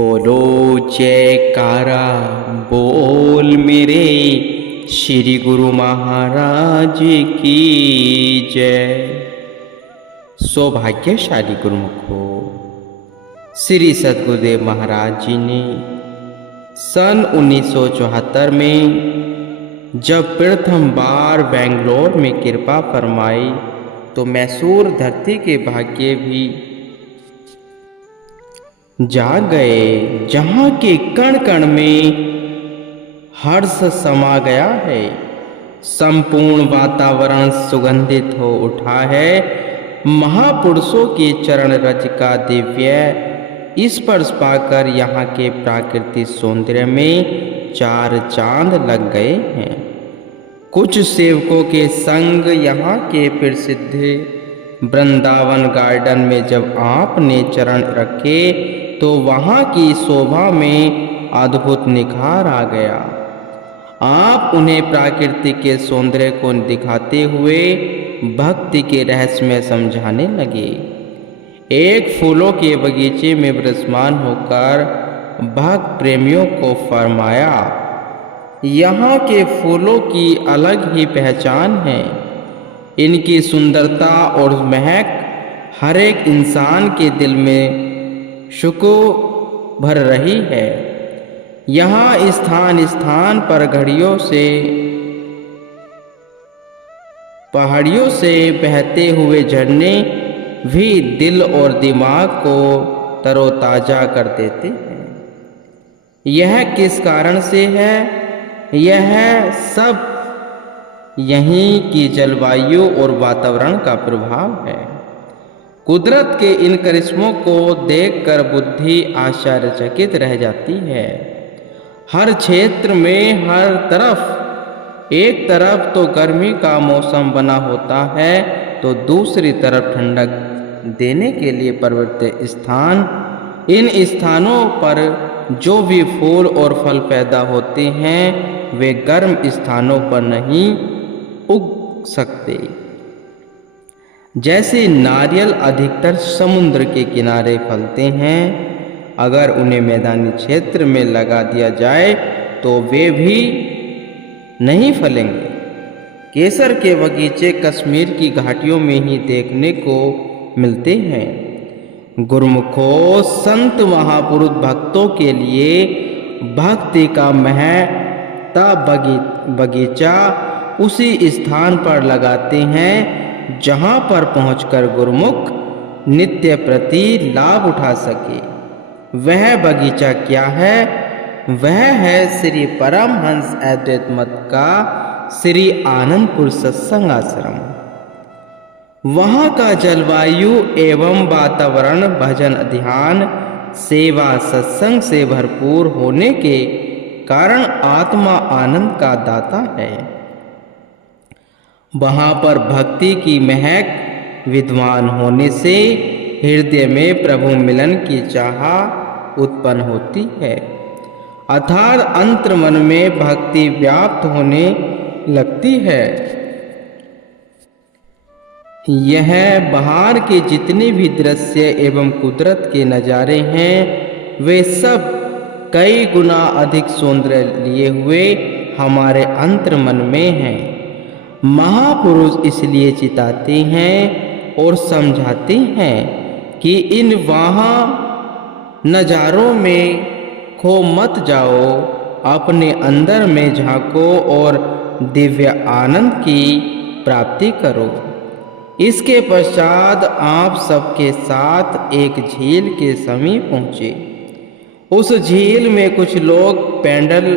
बोलो जयकारा बोल मेरे श्री गुरु महाराज की जय। सौभाग्यशाली गुरुमुखो, श्री सद्गुरुदेव महाराज जी ने सन 1974 में जब प्रथम बार बेंगलोर में कृपा फरमाई तो मैसूर धरती के भाग्य भी जाग गए, जहाँ के कण कण में हर्ष समा गया है। संपूर्ण वातावरण सुगंधित हो उठा है। महापुरुषों के चरण रज का दिव्य स्पर्श पाकर यहाँ के प्राकृतिक सौंदर्य में चार चांद लग गए हैं। कुछ सेवकों के संग यहाँ के प्रसिद्ध वृंदावन गार्डन में जब आपने चरण रखे तो वहाँ की शोभा में अद्भुत निखार आ गया। आप उन्हें प्रकृति के सौंदर्य को दिखाते हुए भक्ति के रहस्य में समझाने लगे। एक फूलों के बगीचे में विराजमान होकर भक्त प्रेमियों को फरमाया, यहाँ के फूलों की अलग ही पहचान है। इनकी सुंदरता और महक हर एक इंसान के दिल में सुकून भर रही है। यहाँ स्थान स्थान पर पहाड़ियों से बहते हुए झरने भी दिल और दिमाग को तरोताजा कर देते हैं। यह किस कारण से है? यह सब यहीं की जलवायु और वातावरण का प्रभाव है। कुदरत के इन करिश्मों को देखकर बुद्धि आश्चर्यचकित रह जाती है। हर क्षेत्र में हर तरफ, एक तरफ तो गर्मी का मौसम बना होता है तो दूसरी तरफ ठंडक देने के लिए पर्वतीय स्थान। इन स्थानों पर जो भी फूल और फल पैदा होते हैं वे गर्म स्थानों पर नहीं उग सकते। जैसे नारियल अधिकतर समुद्र के किनारे फलते हैं, अगर उन्हें मैदानी क्षेत्र में लगा दिया जाए तो वे भी नहीं फलेंगे। केसर के बगीचे कश्मीर की घाटियों में ही देखने को मिलते हैं। गुरुमुखों, संत महापुरुष भक्तों के लिए भक्ति का महता बगीचा उसी स्थान पर लगाते हैं जहाँ पर पहुंचकर गुरुमुख नित्य प्रति लाभ उठा सके। वह बगीचा क्या है? वह है श्री परमहंस अद्वैत मत का श्री आनंदपुर सत्संग आश्रम। वहाँ का जलवायु एवं वातावरण भजन, ध्यान, सेवा, सत्संग से भरपूर होने के कारण आत्मा आनंद का दाता है। वहाँ पर भक्ति की महक विद्वान होने से हृदय में प्रभु मिलन की चाह उत्पन्न होती है, अर्थात अंतर्मन में भक्ति व्याप्त होने लगती है। यह बाहर के जितने भी दृश्य एवं कुदरत के नज़ारे हैं वे सब कई गुना अधिक सौंदर्य लिए हुए हमारे अंतर्मन में हैं। महापुरुष इसलिए चिताते हैं और समझाते हैं कि इन वहाँ नज़ारों में खो मत जाओ, अपने अंदर में झांको और दिव्य आनंद की प्राप्ति करो। इसके पश्चात आप सबके साथ एक झील के समीप पहुँचे। उस झील में कुछ लोग पैडल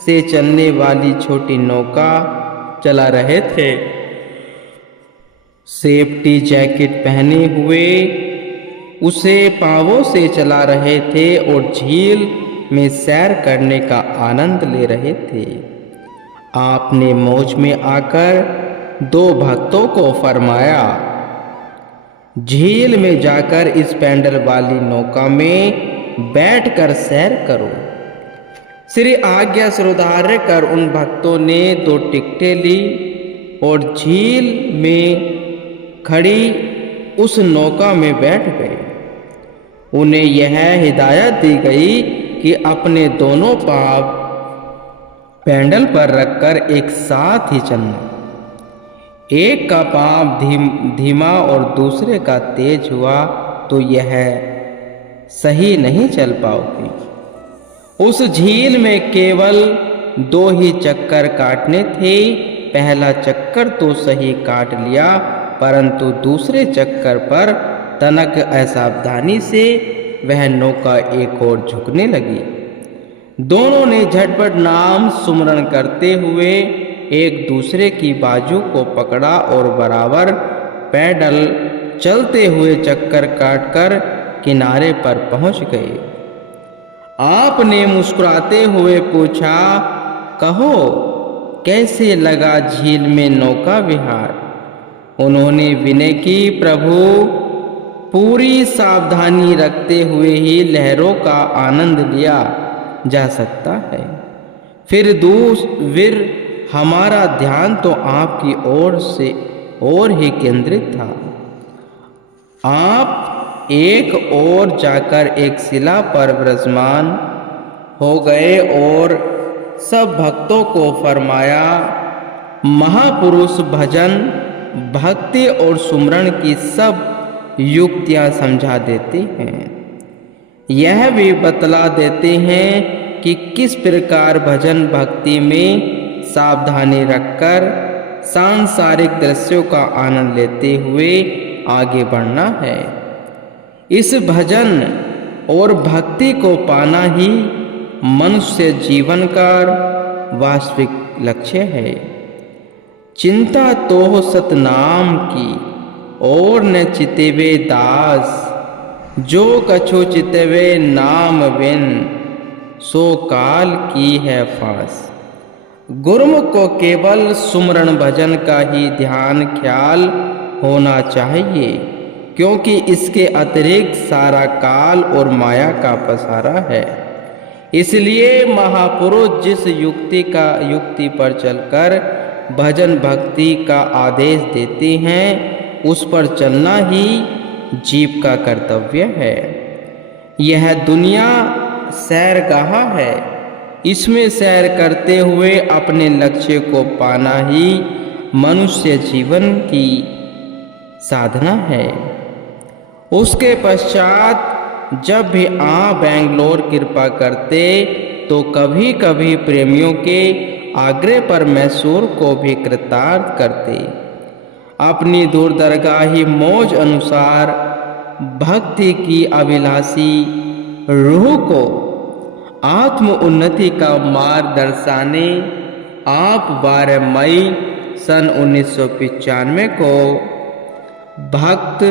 से चलने वाली छोटी नौका चला रहे थे। सेफ्टी जैकेट पहने हुए उसे पांवों से चला रहे थे और झील में सैर करने का आनंद ले रहे थे। आपने मौज में आकर दो भक्तों को फरमाया, झील में जाकर इस पैडल वाली नौका में बैठकर सैर करो। श्री आज्ञा स्वीकार कर उन भक्तों ने दो टिकटें ली और झील में खड़ी उस नौका में बैठ गए। उन्हें यह हिदायत दी गई कि अपने दोनों पाँव पैडल पर रखकर एक साथ ही चलना। एक का पाँव धीमा और दूसरे का तेज हुआ तो यह सही नहीं चल पाओगी। उस झील में केवल 2 ही चक्कर काटने थे। पहला चक्कर तो सही काट लिया, परंतु दूसरे चक्कर पर तनक असावधानी से वह नौका एक ओर झुकने लगी। दोनों ने झटपट नाम सुमरण करते हुए एक दूसरे की बाजू को पकड़ा और बराबर पैडल चलते हुए चक्कर काटकर किनारे पर पहुंच गए। आपने मुस्कुराते हुए पूछा, कहो कैसे लगा झील में नौका विहार? उन्होंने विनय की, प्रभु पूरी सावधानी रखते हुए ही लहरों का आनंद लिया जा सकता है। फिर हमारा ध्यान तो आपकी ओर ही केंद्रित था। आप एक ओर जाकर एक शिला पर विराजमान हो गए और सब भक्तों को फरमाया, महापुरुष भजन, भक्ति और सुमरण की सब युक्तियां समझा देते हैं। यह भी बतला देते हैं कि किस प्रकार भजन भक्ति में सावधानी रखकर सांसारिक दृश्यों का आनंद लेते हुए आगे बढ़ना है। इस भजन और भक्ति को पाना ही मनुष्य जीवन का वास्तविक लक्ष्य है। चिंता तो सतनाम की और न चितेवे दास, जो कछु चितवे नाम बिन, सो काल की है फास। गुरुमुख को केवल सुमरण भजन का ही ध्यान ख्याल होना चाहिए, क्योंकि इसके अतिरिक्त सारा काल और माया का पसारा है। इसलिए महापुरुष जिस युक्ति पर चलकर भजन भक्ति का आदेश देते हैं, उस पर चलना ही जीव का कर्तव्य है। यह दुनिया सैरगाह है, इसमें सैर करते हुए अपने लक्ष्य को पाना ही मनुष्य जीवन की साधना है। उसके पश्चात जब भी आप बेंगलोर कृपा करते तो कभी कभी प्रेमियों के आग्रह पर मैसूर को भी कृतार्थ करते। अपनी दूरदरगाही मौज अनुसार भक्ति की अभिलाषी रूह को आत्म उन्नति का मार्ग दर्शाने आप 12 मई सन 1995 को भक्त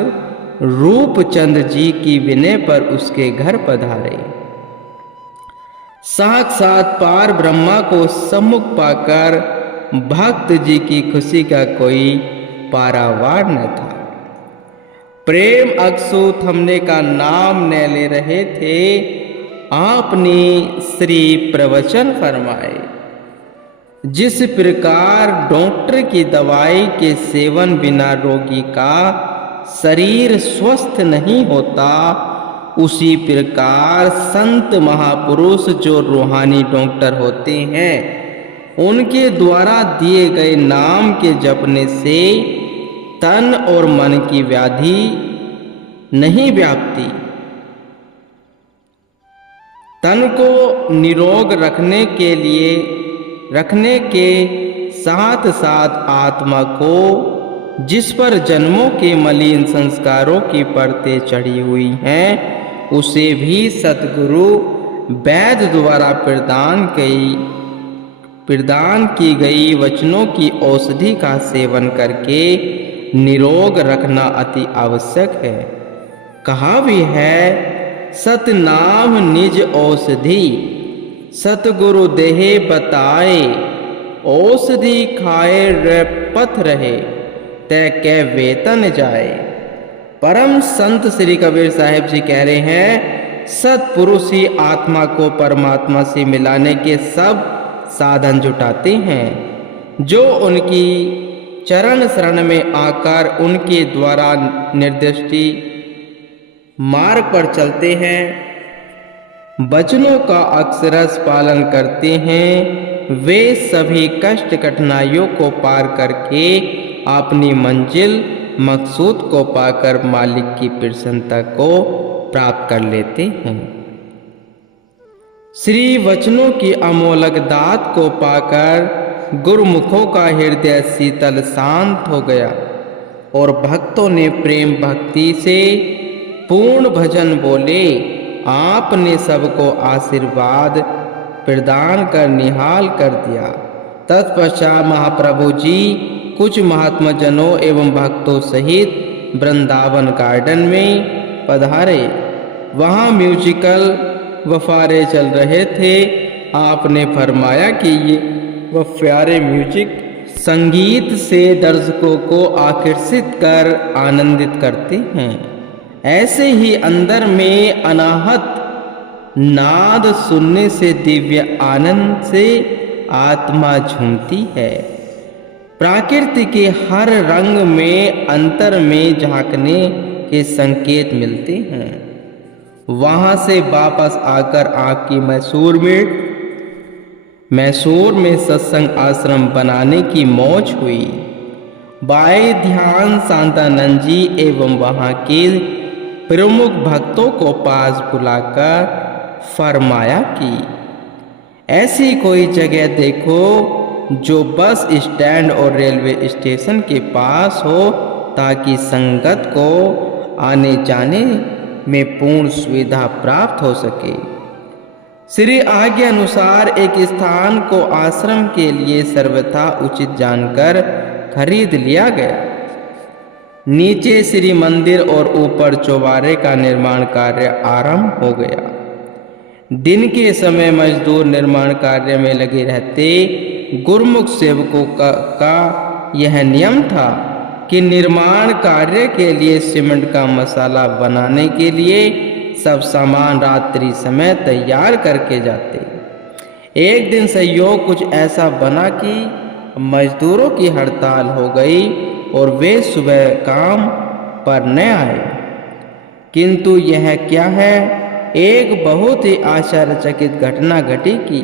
रूपचंद जी की विनय पर उसके घर पधारे। साक्षात पार ब्रह्मा को सम्मुख पाकर भक्त जी की खुशी का कोई पारावार न था। प्रेम अक्सु थमने का नाम न ले रहे थे। आपने श्री प्रवचन फरमाए, जिस प्रकार डॉक्टर की दवाई के सेवन बिना रोगी का शरीर स्वस्थ नहीं होता, उसी प्रकार संत महापुरुष जो रूहानी डॉक्टर होते हैं, उनके द्वारा दिए गए नाम के जपने से तन और मन की व्याधि नहीं व्यापती। तन को निरोग रखने के साथ साथ आत्मा को, जिस पर जन्मों के मलिन संस्कारों की परतें चढ़ी हुई हैं, उसे भी सतगुरु वैद्य द्वारा प्रदान की गई वचनों की औषधि का सेवन करके निरोग रखना अति आवश्यक है। कहा भी है, सतनाम निज औषधि, सतगुरु देहे बताए, औषधि खाए पथ रहे, तय के वेतन जाए। परम संत श्री कबीर साहिब जी कह रहे हैं, सतपुरुष ही आत्मा को परमात्मा से मिलाने के सब साधन जुटाते हैं। जो उनकी चरण शरण में आकर उनके द्वारा मार्ग पर चलते हैं, वचनों का अक्षरश पालन करते हैं, वे सभी कष्ट कठिनाइयों को पार करके अपनी मंजिल मकसूद को पाकर मालिक की प्रसन्नता को प्राप्त कर लेते हैं। श्री वचनों की अमोलक दात को पाकर गुरुमुखों का हृदय शीतल शांत हो गया और भक्तों ने प्रेम भक्ति से पूर्ण भजन बोले। आपने सबको आशीर्वाद प्रदान कर निहाल कर दिया। तत्पश्चात महाप्रभु जी कुछ महात्मा जनों एवं भक्तों सहित वृंदावन गार्डन में पधारे। वहाँ म्यूजिकल वफारे चल रहे थे। आपने फरमाया कि ये वफारे म्यूजिक संगीत से दर्शकों को आकर्षित कर आनंदित करते हैं। ऐसे ही अंदर में अनाहत नाद सुनने से दिव्य आनंद से आत्मा झूमती है। प्रकृति के हर रंग में अंतर में झांकने के संकेत मिलते हैं। वहां से वापस आकर आपकी मैसूर में सत्संग आश्रम बनाने की मौज हुई। बाई ध्यान शांतानंद जी एवं वहां के प्रमुख भक्तों को पास बुलाकर फरमाया कि ऐसी कोई जगह देखो जो बस स्टैंड और रेलवे स्टेशन के पास हो, ताकि संगत को आने जाने में पूर्ण सुविधा प्राप्त हो सके। श्री आज्ञा अनुसार एक स्थान को आश्रम के लिए सर्वथा उचित जानकर खरीद लिया गया। नीचे श्री मंदिर और ऊपर चौबारे का निर्माण कार्य आरंभ हो गया। दिन के समय मजदूर निर्माण कार्य में लगे रहते। गुरुमुख सेवकों का यह नियम था कि निर्माण कार्य के लिए सीमेंट का मसाला बनाने के लिए सब सामान रात्रि समय तैयार करके जाते। एक दिन संयोग कुछ ऐसा बना कि मजदूरों की हड़ताल हो गई और वे सुबह काम पर न आए। किंतु यह क्या है, एक बहुत ही आश्चर्यचकित घटना घटी कि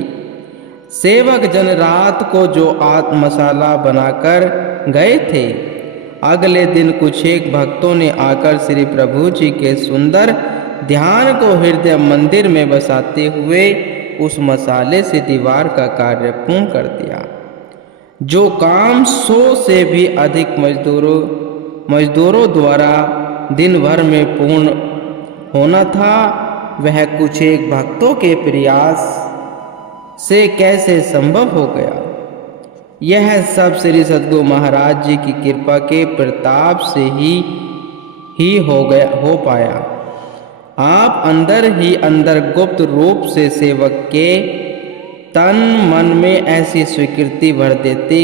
सेवक जन रात को जो मसाला बनाकर गए थे, अगले दिन कुछ एक भक्तों ने आकर श्री प्रभु जी के सुंदर ध्यान को हृदय मंदिर में बसाते हुए उस मसाले से दीवार का कार्य पूर्ण कर दिया। जो काम 100 से भी अधिक मजदूरों द्वारा दिन भर में पूर्ण होना था, वह कुछ एक भक्तों के प्रयास से कैसे संभव हो गया। यह सब श्री सद्गुरु महाराज जी की कृपा के प्रताप से ही हो पाया। आप अंदर ही अंदर गुप्त रूप से सेवक के तन मन में ऐसी स्वीकृति भर देते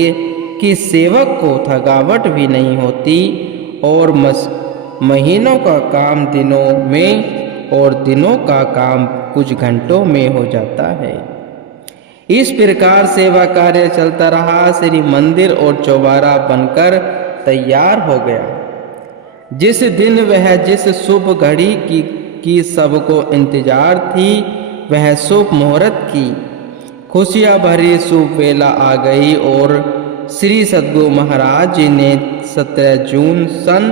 कि सेवक को थकावट भी नहीं होती और महीनों का काम दिनों में और दिनों का काम कुछ घंटों में हो जाता है। इस प्रकार सेवा कार्य चलता रहा। श्री मंदिर और चौबारा बनकर तैयार हो गया। जिस दिन वह जिस शुभ घड़ी की सबको इंतजार थी, वह शुभ मुहूर्त की खुशियां भरी शुभ वेला आ गई और श्री सद्गुरु महाराज जी ने 17 जून सन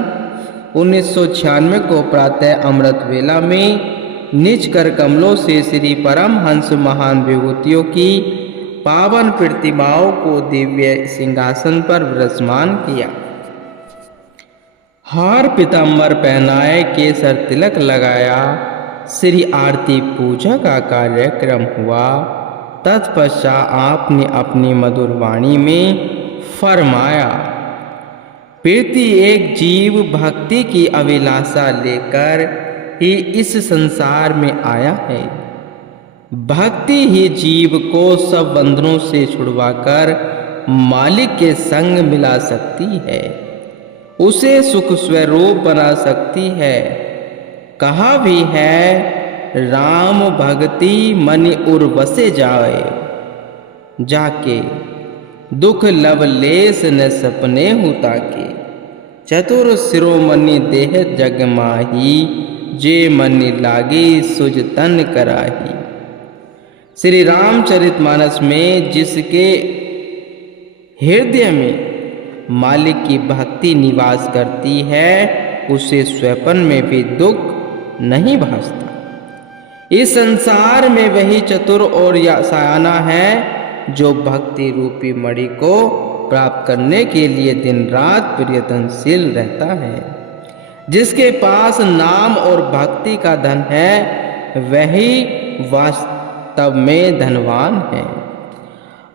1996 को प्रातः अमृत वेला में निज कर कमलों से श्री परमहंस महान विभूतियों की पावन प्रतिमाओं को दिव्य सिंहासन पर विराजमान किया। हार पीताम्बर पहनाए, केसर तिलक लगाया, श्री आरती पूजा का कार्यक्रम हुआ। तत्पश्चात आपने अपनी मधुर वाणी में फरमाया, प्रति एक जीव भक्ति की अभिलाषा लेकर ही इस संसार में आया है। भक्ति ही जीव को सब बंधनों से छुड़वाकर मालिक के संग मिला सकती है, उसे सुख स्वरूप बना सकती है। कहा भी है, राम भक्ति मन उर बसे जाए, जाके दुख लवलेस न सपने होता के। चतुर शिरोमणि देह जग माही, जे मनि लागी सुज तन कराही। श्री रामचरितमानस में जिसके हृदय में मालिक की भक्ति निवास करती है, उसे स्वप्न में भी दुख नहीं भासता। इस संसार में वही चतुर और सयाना है जो भक्ति रूपी मणि को प्राप्त करने के लिए दिन रात प्रयत्नशील रहता है। जिसके पास नाम और भक्ति का धन है, वही वास्तव में धनवान है।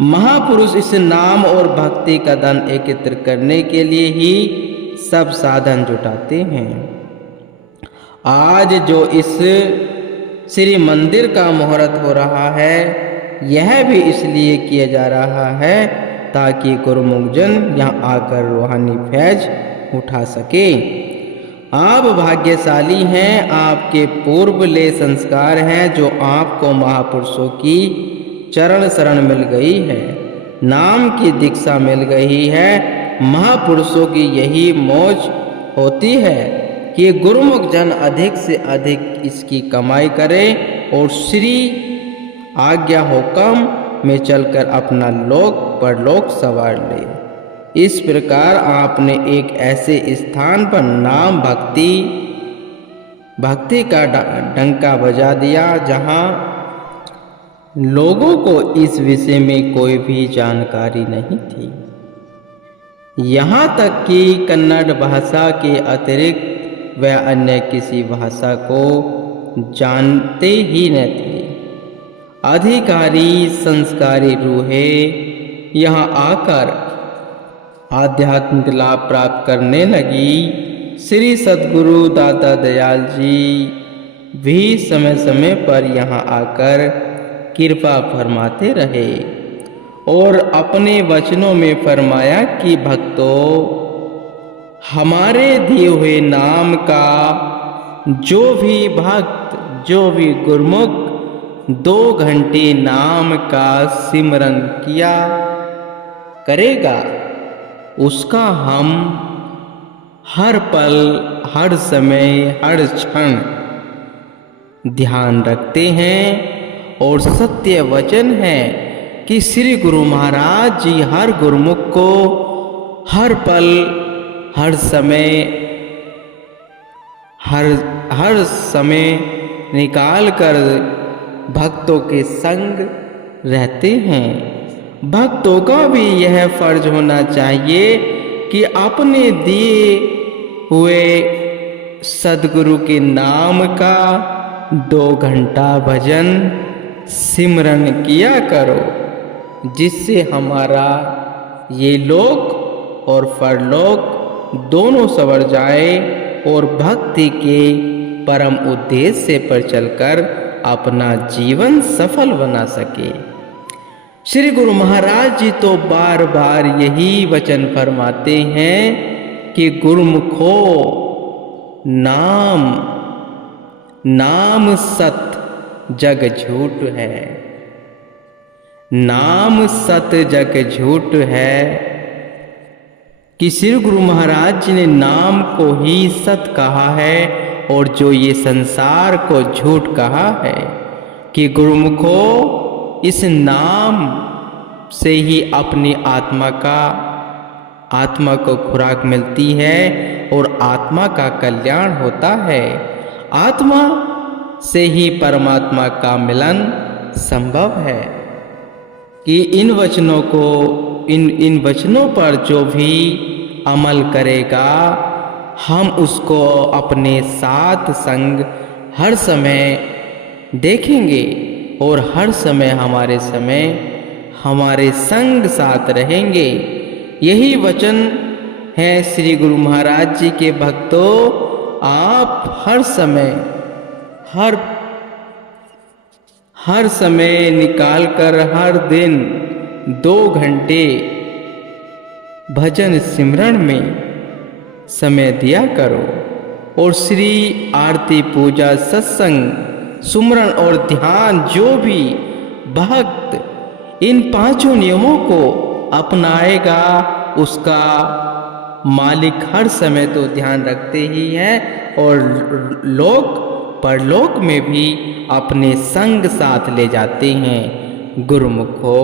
महापुरुष इस नाम और भक्ति का धन एकत्र करने के लिए ही सब साधन जुटाते हैं। आज जो इस श्री मंदिर का मुहूर्त हो रहा है, यह भी इसलिए किया जा रहा है ताकि गुरुमुख जन यहाँ आकर रूहानी फैज उठा सके। आप भाग्यशाली हैं, आपके पूर्व ले संस्कार हैं जो आपको महापुरुषों की चरण शरण मिल गई है, नाम की दीक्षा मिल गई है। महापुरुषों की यही मौज होती है कि गुरुमुख जन अधिक से अधिक इसकी कमाई करें और श्री आज्ञा हुक्म में चलकर अपना लोक परलोक संवार ले। इस प्रकार आपने एक ऐसे स्थान पर नाम भक्ति का डंका बजा दिया जहां लोगों को इस विषय में कोई भी जानकारी नहीं थी। यहाँ तक कि कन्नड़ भाषा के अतिरिक्त वह अन्य किसी भाषा को जानते ही न थे। अधिकारी संस्कारी रूहें यहाँ आकर आध्यात्मिक लाभ प्राप्त करने लगी। श्री सद्गुरु दाता दयाल जी भी समय समय पर यहाँ आकर कृपा फरमाते रहे और अपने वचनों में फरमाया कि भक्तों, हमारे दिए हुए नाम का जो भी भक्त, जो भी गुरमुख 2 घंटे नाम का सिमरन किया करेगा, उसका हम हर पल, हर समय, हर क्षण ध्यान रखते हैं। और सत्य वचन है कि श्री गुरु महाराज जी हर गुरुमुख को हर पल, हर समय निकाल कर भक्तों के संग रहते हैं। भक्तों का भी यह फर्ज होना चाहिए कि अपने दिए हुए सद्गुरु के नाम का 2 घंटा भजन सिमरन किया करो, जिससे हमारा ये लोक और परलोक दोनों संवर जाए और भक्ति के परम उद्देश्य पर चलकर अपना जीवन सफल बना सके। श्री गुरु महाराज जी तो बार बार यही वचन फरमाते हैं कि गुरुमुखो नाम सत जग झूठ है, नाम सत जग झूठ है। कि श्री गुरु महाराज जी ने नाम को ही सत कहा है और जो ये संसार को झूठ कहा है। कि गुरुमुखो, इस नाम से ही अपनी आत्मा को खुराक मिलती है और आत्मा का कल्याण होता है। आत्मा से ही परमात्मा का मिलन संभव है। कि इन वचनों पर जो भी अमल करेगा, हम उसको अपने साथ संग हर समय देखेंगे और हर समय हमारे संग साथ रहेंगे। यही वचन है श्री गुरु महाराज जी के भक्तों, आप हर समय निकालकर हर दिन 2 घंटे भजन सिमरन में समय दिया करो और श्री आरती पूजा सत्संग सुमरन और ध्यान, जो भी भक्त इन 5 नियमों को अपनाएगा उसका मालिक हर समय तो ध्यान रखते ही हैं और लोक परलोक में भी अपने संग साथ ले जाते हैं। गुरुमुखो।